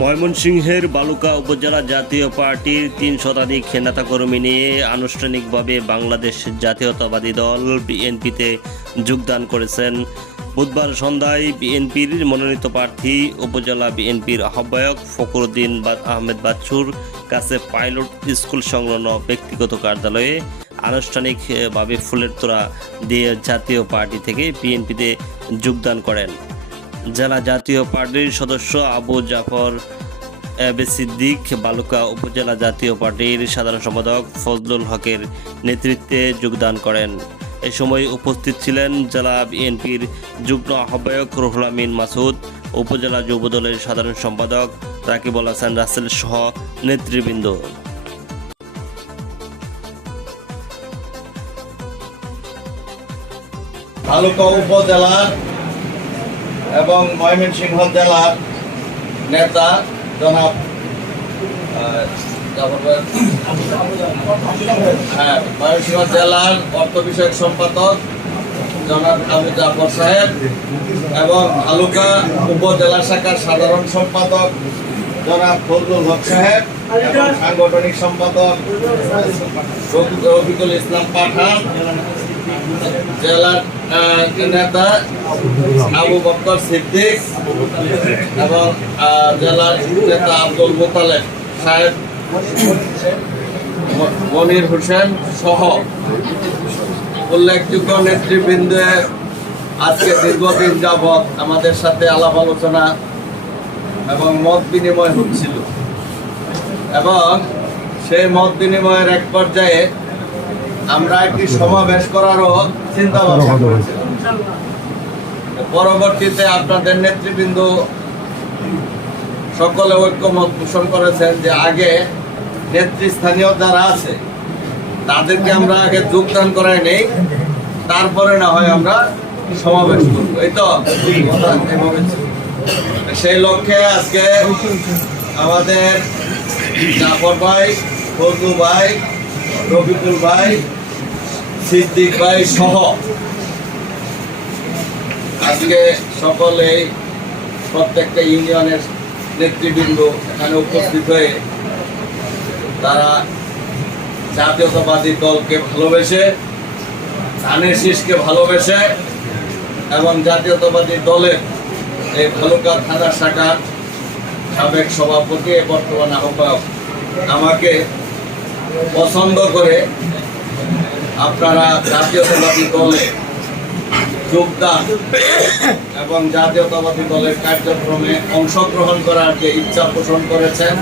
ময়মনসিংহের বালুকা উপজেলা জাতীয় পার্টির ৩ শতাধিক নেতাকর্মী নিয়ে আনুষ্ঠানিকভাবে বাংলাদেশ জাতীয়তাবাদী দল বিএনপিতে যোগদান করেছেন। বুধবার সন্ধ্যায় বিএনপির মনোনীত প্রার্থী উপজেলা বিএনপির আহ্বায়ক ফখরুদ্দিন আহমেদ বাচ্চুর কাছে পাইলট স্কুল সংলগ্ন ব্যক্তিগত কার্যালয়ে আনুষ্ঠানিকভাবে ফুলের তোড়া দিয়ে জাতীয় পার্টি থেকে বিএনপিতে যোগদান করেন। জেলা জাতীয় পার্টির সদস্য আবু জাফর এবি সিদ্দিক, বালুকা উপজেলা জাতীয় পার্টির সাধারণ সম্পাদক ফজলুল হকের নেতৃত্বে যোগদান করেন। এ সময় উপস্থিত ছিলেন জেলা বিএনপির যুগ্ম আহ্বায়ক রুহুল আমিন মাসুদ, উপজেলা যুবদলের সাধারণ সম্পাদক রাকিবুল হাসান রাসেল সহ নেতৃবৃন্দ। বালুকা উপজেলার এবং ময়মনসিংহ জেলার নেতা জনাব ময়মনসিংহ জেলার অর্থ বিষয়ক সম্পাদক জনাব আবু জাফর সাহেব এবং বালুকা উপজেলা শাখার সাধারণ সম্পাদক জনাব ফজলুল হক সাহেব এবং সাংগঠনিক সম্পাদক রফিকুল ইসলাম পাঠান, জেলার নেতা আবু বকর সিদ্দিক এবং জেলার নেতা আব্দুল মোতালেব সাহেব, মনির হোসেন সহ উল্লেখযোগ্য নেতৃবৃন্দ আজকে দীর্ঘদিন যাবৎ আমাদের সাথে আলাপ আলোচনা এবং মত বিনিময় হচ্ছিল এবং সেই মত বিনিময়ের এক পর্যায়ে আমরা একটি সমাবেশ করারও চিন্তা ভাবনা করেছিলাম। পরবর্তীতে আপনাদের নেতৃবৃন্দ সকলে ঐক্যমত পোষণ করেছেন যে আগে নেতৃস্থানীয় যারা আছে তাদেরকে আমরা আগে যোগদান করাই নেই, তারপরে না হয় আমরা সমাবেশ করব। এই তো সেই লক্ষ্যে আজকে আমাদের জাফর ভাই, ফজলু ভাই, রফিকুল ভাই, সিদ্দিক ভাই সহ আজকে সকলেই প্রত্যেকটা ইউনিয়নের নেতৃবৃন্দ এখানে উপস্থিত হয়ে তারা জাতীয়তাবাদী দলকে ভালোবেসে, ধানের শীষকে ভালোবেসে এবং জাতীয়তাবাদী দলের এই বালুকা থানা শাখার সাবেক সভাপতি বর্তমান আহ্বায়ক আমাকে পছন্দ করে আপনারা জাতীয়তাবাদী দলে যোগদান এবং জাতীয়তাবাদী দলের কার্যক্রমে অংশগ্রহণ করার যে ইচ্ছা পোষণ করেছেন